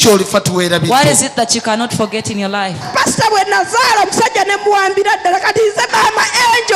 What is it that you cannot forget in your life? Pastor bwe nazaala omusajja ne muwambira ddala kati nze maama Enjo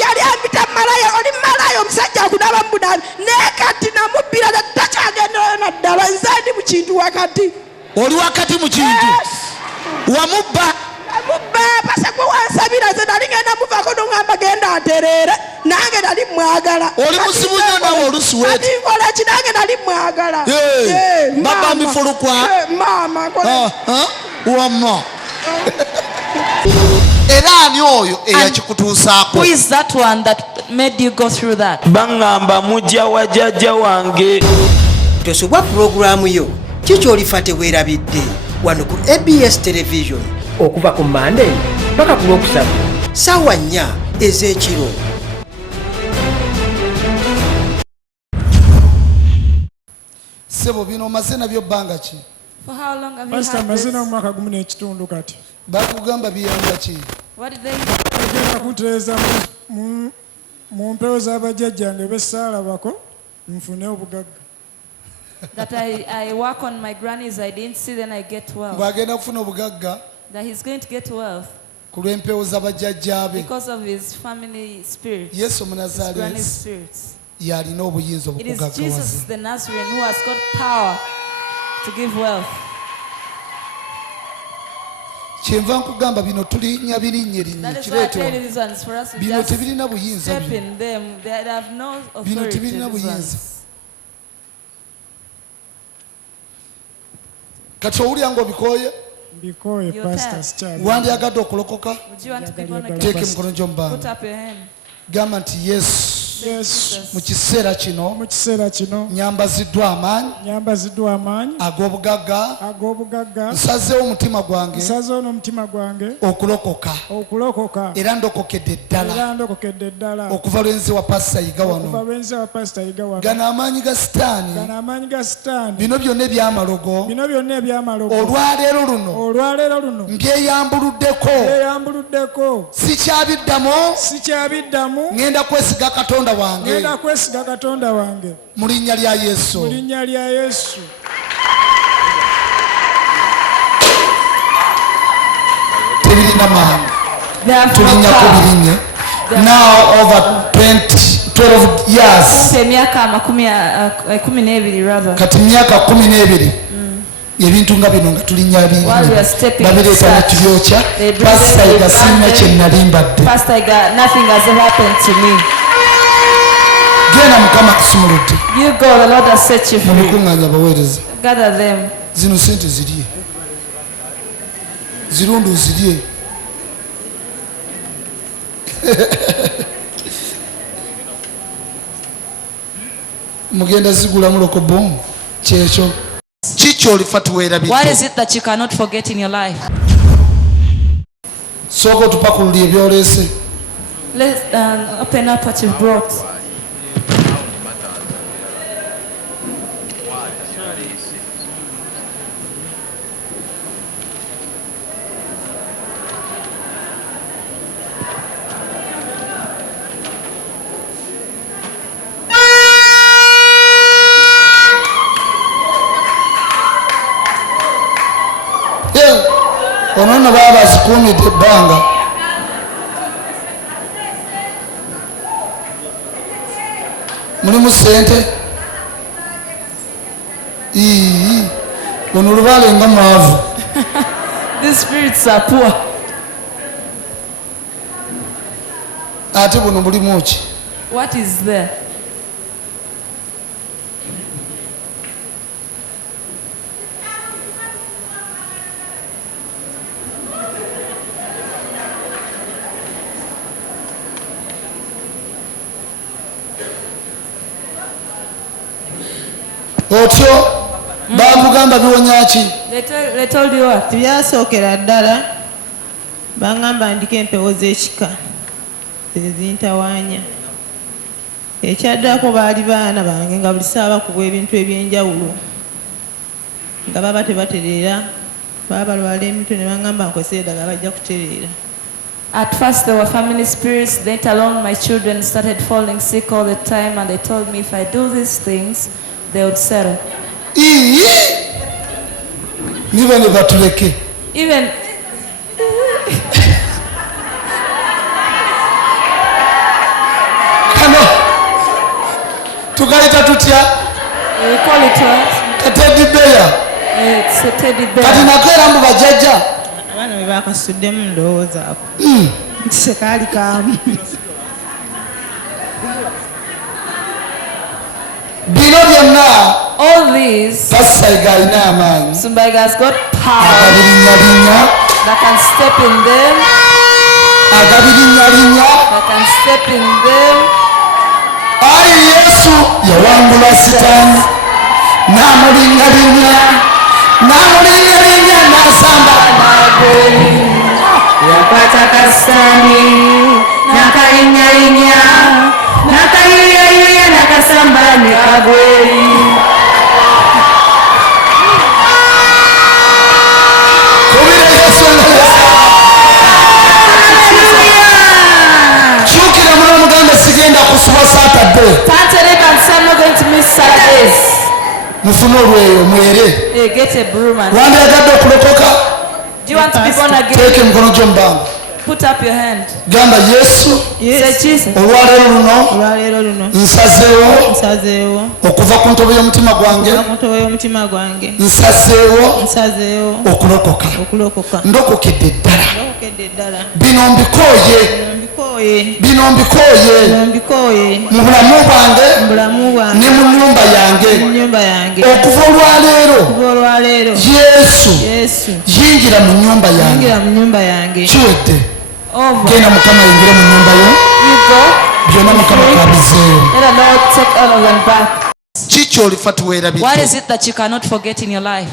yali ambita malaya oli malaya omusajja akunaba mubudabi naye kati namubbira takyagenderayo naddala nze ndi mu kintu wakati. Oli wakati mu kintu wamubba pasa gwe wansabira nze nali ngenda muvaako noŋŋamba genda atereere nange nali mwagala. Oli musibu nnyo nawe olusuweti kola ki nange nali mwagala. Baba mifulukwa maama wamma era ani oyo eyakikutuusaako? Who is that one that made you go through that? Bangamba mujja wa jjajja wange. Tosobwa pulogulaamu yo kiki olifa teweerabidde wano ku ABS television okuva ku Monday paka ku Lwokusatu ssaawa 4 ez'ekiro. Sebo bino omaze nabyo bbanga ki? For how long have you Pastor had mazina this? omwaka gumu n'ekitundu kati. Bakugamba biyamba ki? What did they Agenda kuntereeza mu mpewo z'abajjajjange bessaalabako nfune obugagga. that I work on my grannies, I didn't see, then I get wealth. Bw'agenda kufuna obugagga That he's going to get wealth ku lw'empewo z'abajjajja be. because of his family spirit, Yesu his Omunnazaaleesi granny spirits. y'alina obuyinza It is obukugaggawaza. Jesus the Nazarene who has got power to give wealth. Kyenva nkugamba bino tulinnya birinnya erinnya That is why I kireete tell you wano. these ones for us to Bino just tebirina buyinza step bino. in them. They have no Bino authority. tebirina These buyinza. ones. Kati owulira ng'obikooye Mbikooye Your Pastor turn. sikyali. wandyagadde okulokoka Would you want to be born Teeke again? teeka emikono gyo mu Put bbanga up your hand. gamba nti yesu Yesu mu kiseera kino mu kiseera kino nyambaziddwa amaanyi nyambaziddwa amaanyi ag'obugagga ag'obugagga nsazeewo omutima gwange nsazeewo n'omutima gwange okulokoka okulokoka era ndokokedde ddala era ndokokedde ddala okuva lwenzi wa pasita yiga okuva wano. lwenzi wa pasita yiga wano. Gano amaanyi ga sitaani Gano amaanyi ga sitaani bino byonna ebyamalogo bino byonna ebyamalogo olwaleero luno olwaleero luno mbyeyambuluddeko byeyambuluddeko sikyabiddamu sikyabiddamu ŋŋenda kwesiga katonda wange ngenda kwesiga katonda wange mu linnya lya mu yesu. linnya lya Yesu. Tebirina maanyi They have no tulinnya ku power. birinnya now over 12 years Kumpe miaka makumi ya 12 rather. kati myaka 12 ebintu nga bino nga tulinnya While we are stepping babireeta in ne such, tubyokya they bring pasita them, yiga they sirina brand kye them. nali mbadde. Pastor, nothing has ever happened to me. Genda Mukama kusumuludde You go, the Lord has set you mu free. bikuŋŋaanya baweereza Gather them. zino sente zirye zirundu zirye mugenda zigula mulokobomu kyekyo kiki olifa What tuweerabidde is it that you cannot forget in your life? sooka otupakululya ebyoleese. Let's open up what you've brought. Ono nno baba bazikuumidde ebbanga. Mulimu ssente? Luno lubaale nga mwavu. These spirits are poor. Ate buno bulimu ki? What is there? Otyo bakugamba biwonya ki? They told you what? Byasookera ddala baŋŋamba ndiko empewo z'ekika zezintawaanya. Ekyaddako baali baana bange nga buli saa bakubwa ebintu eby'enjawulo nga baba tebatereera baba balwala emitwe ne baŋŋamba nkozesa eddagala bajja kutereera. At first there were family spirits, then along my children started falling sick all the time, and they told me if I do these things, they would settle. niba ne batuleke Even kano tukaita tutya we call it what? katedi beya It's a teddy kati bear. nakeera mbu bajjajja abaana bwe bakasuddemu ndowoozaako nti sekaali kaamu bino byonna All these, Pasaiga alina amaanyi Sumbayiga has got power agabirinnyalinnya that can step in them, agabirinnyalinnya that can step in them. ayi yesu yawangula sitaani n'amulingalinnya n'amulingalinnya n'asamba Yapata kasani, nakainyainya, nakainyainya, nakasamba nikagweli. kubira yesu kyukira muno muganda sigenda kusuba Saturday Tante Reba and son are going to miss Saturdays. mufune olweyo mwere Hey, get a broom and wandiyagadde okulokoka do you want to be born again? teeka emikono gyo mubanga Put up your hand. gamba yesu Say Jesus. olwaleero luno olwaleero luno nsazeewo nsazeewo okuva ku ntobo y'omutima gwange omutobo y'omutima gwange nsazeewo okulokoka ndokokedde ddala okedde ddala bino mbikooye mu bulamu bwange ne mu nnyumba yange okuva olwaleero yesu yingira mu nnyumba yange kiwedde Over. genda mukama yingire mu nnyumba yo You go. byonna mukama kabizeeyo Let the Lord take all of them back. kikyolifa tuweerabidde What is it that you cannot forget in your life?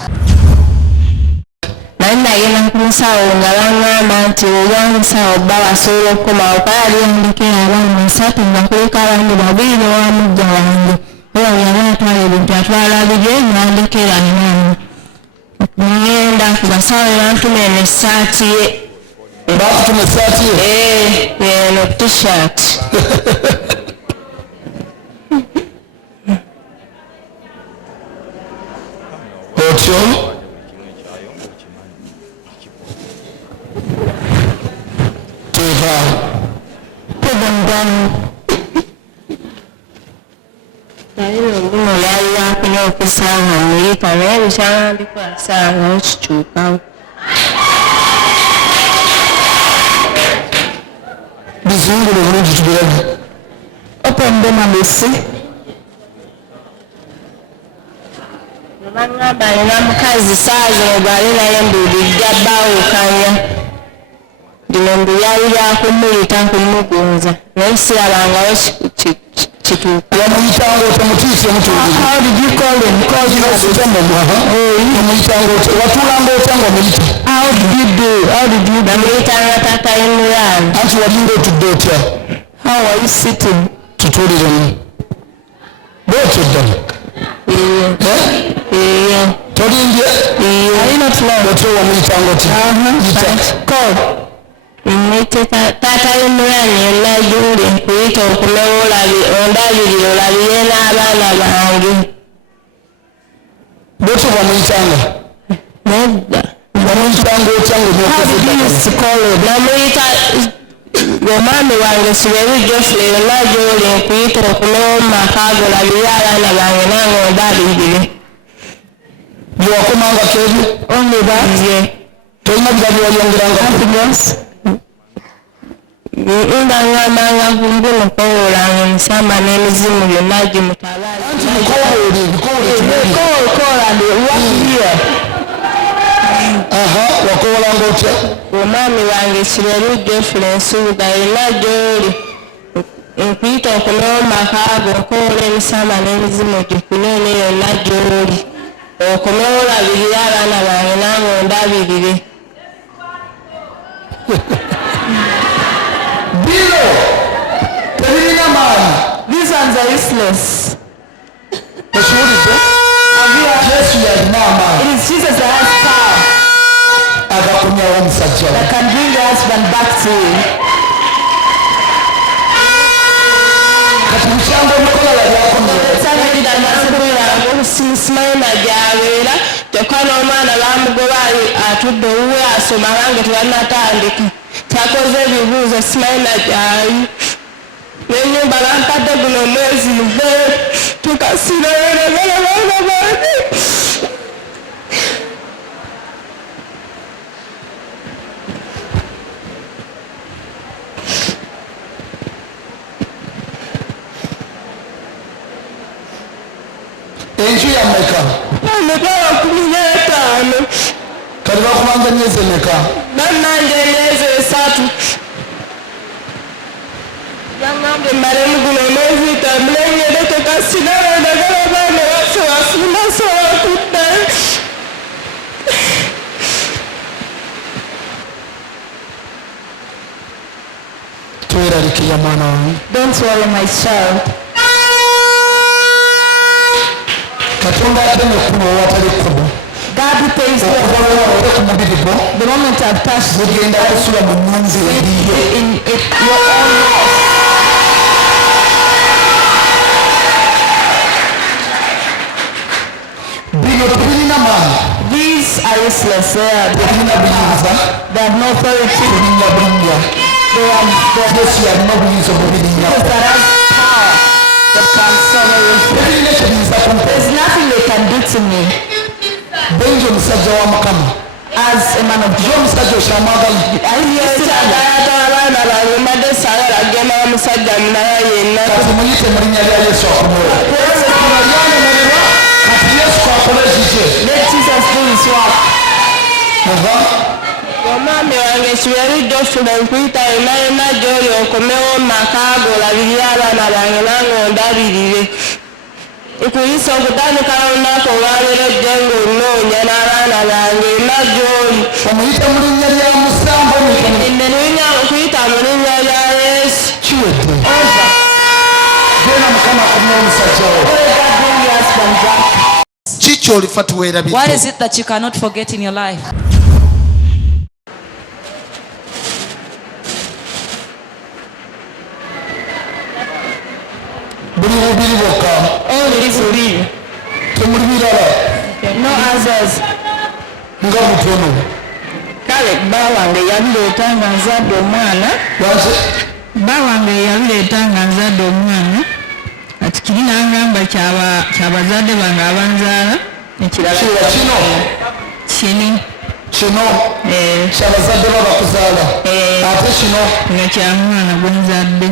naye nagenda ku musawo nga baŋŋamba nti olwa musawo bba basobola okukomawo kalalyandikira abaana 3 nga kuliko abandi 2 ne wamujja wange oba yaba atwala ebintu atwala bibye nandikira inamu ngenda ku basawo bantuma eno essaati ye bakutuma essaati ye eno t-shirt otyo naye olumu yalilakunya okusanga muyita naye bikyanga bikwasangawo kikyukawo bizingule bulungi tubirage open them and see baŋŋamba alina mukazi saazo gwali naye mbuulidde abbaawukanya lino mbu lyali lyakumuyita kumugunza naye sirabangawo kituuka wamuyitanga otya mutiise mutuulire how did you call him omuyitanga otya watuulanga otya nga omuyita how did you bamuyitanga taata Imran anti walinga otudde otya how are you sitting tutuuliremu bwotyo ddala tolimbye otyo wamuyitanga otya mmuyite taata Imran yonna gy'oli nkuyita okumewa ondabirire olabire n'abaana bange bwotyo bwamuyitanga nedda wamuyitanga otya namuyita omwami wange Siberu Geoffrey yonna gy'oli nkuyita okumewa mu maka go olabire abaana bange nange ondabirire byewakomanga keebyo only tolina birabyo walyongeranga ndangambanga kumbuno kowolanga emisamba n'emizimu byonna gimutabaali wakowolanga otya omwami wange Siberu Geoffrey Nsubuga yonna gy'oli nkuyita okunewo maka go nkowola emisamba n'emizimu gikunene yonna gy'oli okomewo olabirire abaana bange nange ondabirire bino tebirina maanyi These ones are useless. okiwulidde yesu yalina amaanyi It is Jesus that has power agakumyawo omusajja we that can bring the husband back to you. kati mukyanga emikola yali akomyewo simanyi nagyabeera kyokka n'omwana bamugoba atudde owuwe asoma bange tebanatandika kyakoze ebibuuzo simanyi nagyali n'ennyumba bampadde guno mwezi mbe tukasireeragala baana bange enju yameka ametwala 15 kati bakubanja emyezi emeka bannange emyezi 3 bangambye mmalemu guno omwezi tambule ngende tekasinaendagala baana baffe bafunda sobola kuddayo tweraliikirira mwana wange. Don't worry, my child. katonda ateme kuno owatali kkubo God pays you. okuvaoole ku mubiri gwo The moment I've touched you, ogenda kusula mu nnyumba eriyo in your own house. bino tebirina maanyi These are useless. tebirina buyinza They have no authority. tebirina bulinnya yesu yalina obuyinza obubirinnya That has power that can solve you. tebirina kyebiyinza kumpa There's nothing they can do to me. benji omusajja wa mukama As a man of ye God, omusajja okyamwagala ayata abaana bange mbadde saagala agenda bamusajja mulala yenna kati muyite mu linnya lya yesu akomola lyanyemererwa kati yesu kwakola ekikye let Jesus do his work. ova omwami wange kibeeridde ofuna nkuyita yonna yonna gy'oli okomewo mu maka go olabirire abaana bange nange ondabirire ekuyisa okutandika olunaku olwaleero ejje ng'onnoonya n'abaana bange yonna gy'oli omuyite mu linnya lya musambo nnenunya okuyita mu linnya lya yesu kiwedde genda mukama akomya omusajja wo Bring your husband back. kiki olifa tuweerabidde What is it that you cannot forget in your life? buli bubiri bwokka buli temuli birala No others. nga mutono kale bba wange yabireeta nga nzadde omwana lwaki bba wange yabireeta nga nzadde omwana kati kiri nangamba kyabazadde bange abanzaala ekirala kiwa kino kini kino kyabazadde babakuzaala ate kino nga kyamwana gwenzadde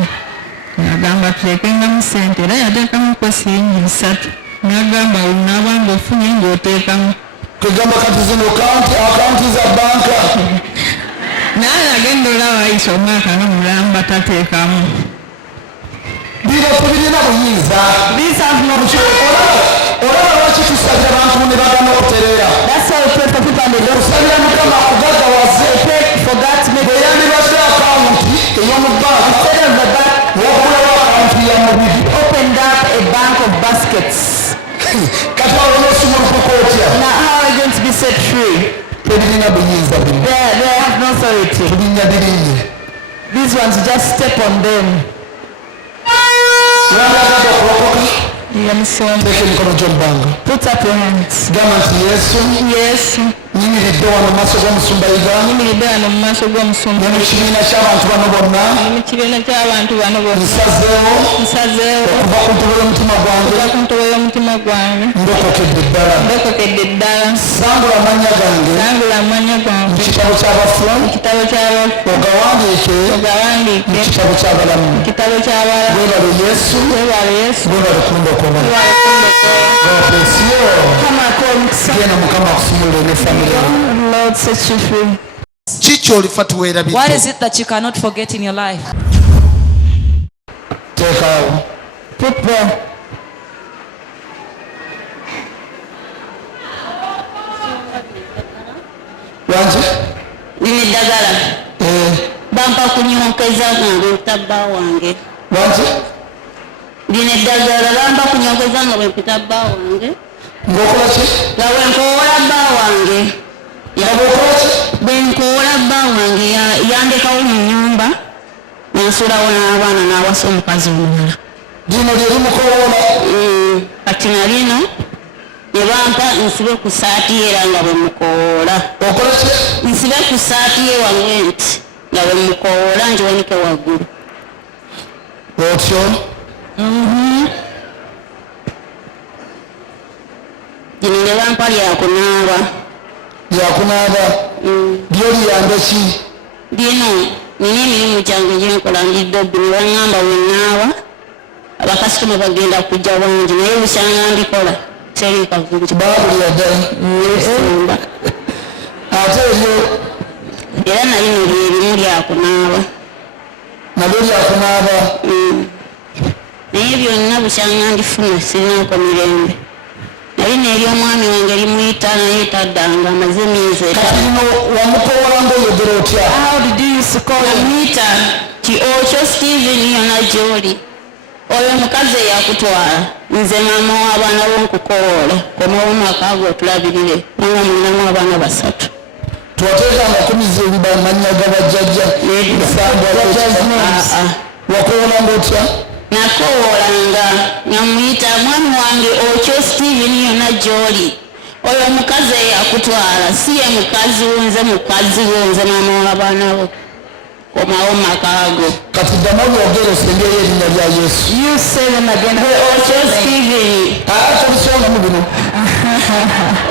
nagamba tulekengamu sente era yateekamu siringi 3 nagamba olunabanga ofunye ngaoteekamu kegamba kati zino akaunti za banka naye agenda olaba ayisa omwaka nga mulamba tateekamu bino tebirina buyinza olaba lwaki tusabira abantu ne bagana okutereera That's why we pray for people and they don't osabira mukama akugagawaze forget me. bwe yandibadde akawunti ey'omu banka wagulawo akawunti ya mubiri Opened up a bank of baskets. kati awo n'osumulukuka otya Now how are you going to be set free? tebirina buyinza bino They have no authority. birinnya birinnye These ones, you just step on them. wandagadde okulokoka Yamusonda. teeka emikono gy'omubbanga Put up your hands. gamba nti yesu nyimiridde wano mu maaso g'omusumba igani nyimiridde wano mu maaso g'omusumba ne mu kibiina ky'abantu bano bonna mu kibiina ky'abantu bano bonna nsazeewo okuva ku ntobo y'omutima gwange okuva ku ntobo y'omutima gwange ndokokedde ddala ndokokedde ddala sangula amannya gange sangula amanya mu gwange kitabo ky'abafu ekitabo ky'abafu ogawandiike mu ogawandiike kitabo ky'abalamu ekitabo ky'abalamu webale yesu webale yesu webale kundokola webale kundokola opesiyo Come and come. genda mukama akusumulire ne famire Lord, set you free. kiki olifa What tuweerabidde is it that you cannot forget in your life? teekaawo Put there. lwaki lino eddagala bampa kunyokeza nga bwempita bba wange lwaki lino eddagala bampa kunyokeza nga bwempita bba wange ng'okola ki nga bwenkoola bba wange nga bw'okola ki bwenkoola bba wange yandekawo mu nyumba nansulawo n'abaana n'awasa omukazi omulala lino lye limukowoola kati nalino ne bampa nsibe ku saati ye era nga bwe mukoola. Nsibe ku saati ye wangenti nga bwe mukoola ngiwanike waggulu. Otyo? Gino ne bampa lyakunaaba. Lyakunaaba? Lyo liyambe ki? Bino nina emirimu gyange gyenkola ngidobbi ne baŋŋamba wennaaba abakasitoma bagenda kujja bangi naye bukyanga mbikola seriika bulungi. Baabulira ddala. Ate eryo era nalino lyerimu lyakunaaba. nalyo lyakunaaba? Naye byonna bukyanga ndifuna sirinaako mirembe. Naye n'ery'omwami wange limuyita naye taddanga amaze emyezi Kati lino wamukoola ng'oyogera otya? How did you used to call Muyita ti Okyo Stephen yona gy'oli. Oyo mukazi eyakutwala nze maama w'abaana b'onkukoola komawo maka ago otulabirire nanga mulinamu abaana 3. Twateekanga kumiziba amannya ga bajjajja. Wakoola ng'otya? Nakoolanga nga muyita mwami wange Okyo Stephen yona gy'oli. Oyo mukazi eyakutwala si ye mukazi wo nze mukazi wo nze maama w'abaana bo komawo maka ago. Kati ddamu obyogere osengeri erinnya lya Yesu. You say them again. Okyo Stephen. Tobisonga mu bino.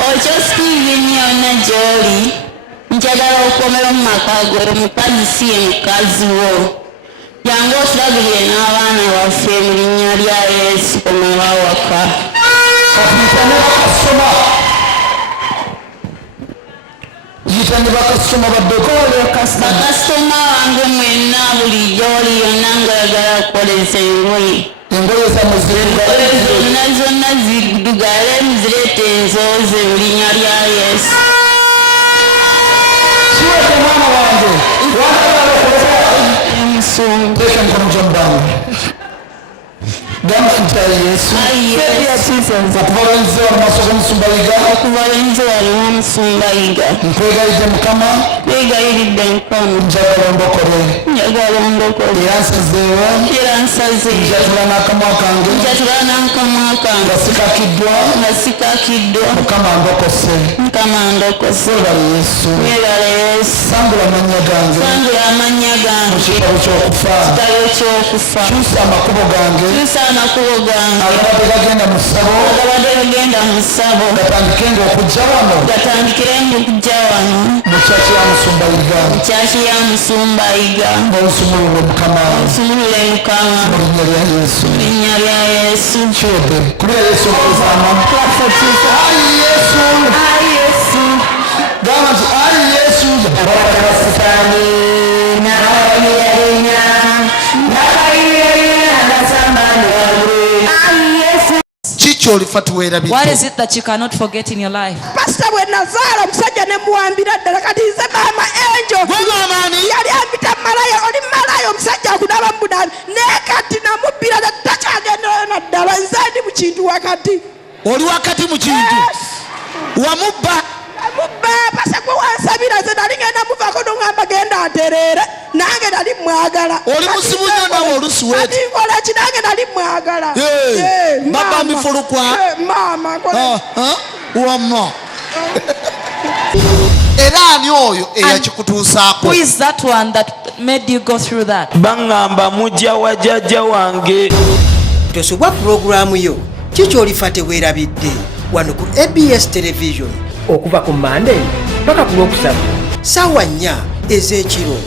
Okyo Stephen yona gy'oli. Njagala okomera mu maka ago omukazi si ye mukazi wo. Yange otulabirire n'abaana baffe mu linnya lya Yesu komawo awaka. Yita ne bakasitoma baddeko. Bakasitoma wange mwenna bulijjo oli yonna ng'ayagala kukoleza engoye. Engoye zammwe zidugale. Zonna zidugale muzireete enzooze mu linnya lya Yesu. Kiwete mwana wange. Emusungu. Teeka emikono gy'omubango. Gamba nti ayi Yesu. Okubalanyizibwa mu maaso g'omusumbayiga. Okubalanyizibwa n'omusumbayiga. Nkwegayiridde Mukama. Nkwegayiridde Mukama. Njagala ondokole. Njagala ondokole. Era nsazeewo. Era nsazeewo. Njatula n'akamwa kange. Njatula n'akamwa kange. Nga sikakiddwa. Nga sikakiddwa. Mukama ndokose. Mukama ndokose. Weebale Yesu. Weebale Yesu. Sangula amannya gange. Sangula amannya gange. Mu kitabo ky'okufa. Kitabo ky'okufa. Kyusa amakubo gange. Kyusa amakubo gange. Agabadde gagenda mu ssabo. Agabadde gagenda mu ssabo. Gatandikenga okujja wano. Gatandikirenga okujja wano. Mu kyaki ya Musumbayiga. Mu kyaki ya Musumbayiga. Onsumulule Mukama. Onsumulule Mukama. Mu linnya lya Yesu. Mu linnya lya Yesu. Kiwedde. Kulira Yesu okuzaama. Ayi Yesu. Ayi Yesu. Gamba nti ayi Yesu. Abaana Sitaani. N'abayirenya. N'abayirenya n'asamani wabwe. Ayi Yesu. Kiki olifa tuweerabidde? What is it that you cannot forget in your life? Pastor bwe nazaala omusajja ne muwambira ddala kati nze maama Enjo. Yali ambita malaya oli malaya omusajja akunaaba mu budaabi naye kati namubbira takyagenderayo naddala nze ndi mu kintu wakati. Oli wakati mu kintu? Wamubba? Namubba pasa gwe wansabira nze nali ngenda muvaako n'oŋŋamba genda atereere nange nali mwagala. Oli musibu nnyo nawe olusuweti. Kati nkola ki nange nali mwagala. Baba mifulukwa. Maama nkola. Wamma. Era ani oyo eyakikutuusaako? Who is that one that made you go through that? Baŋŋamba mujja wa jjajja wange. Tosobwa pulogulaamu yo kiki olifa teweerabidde wano ku ABS Television okuva ku Monday mpaka ku Lwokusatu ssaawa 4 ez'ekiro.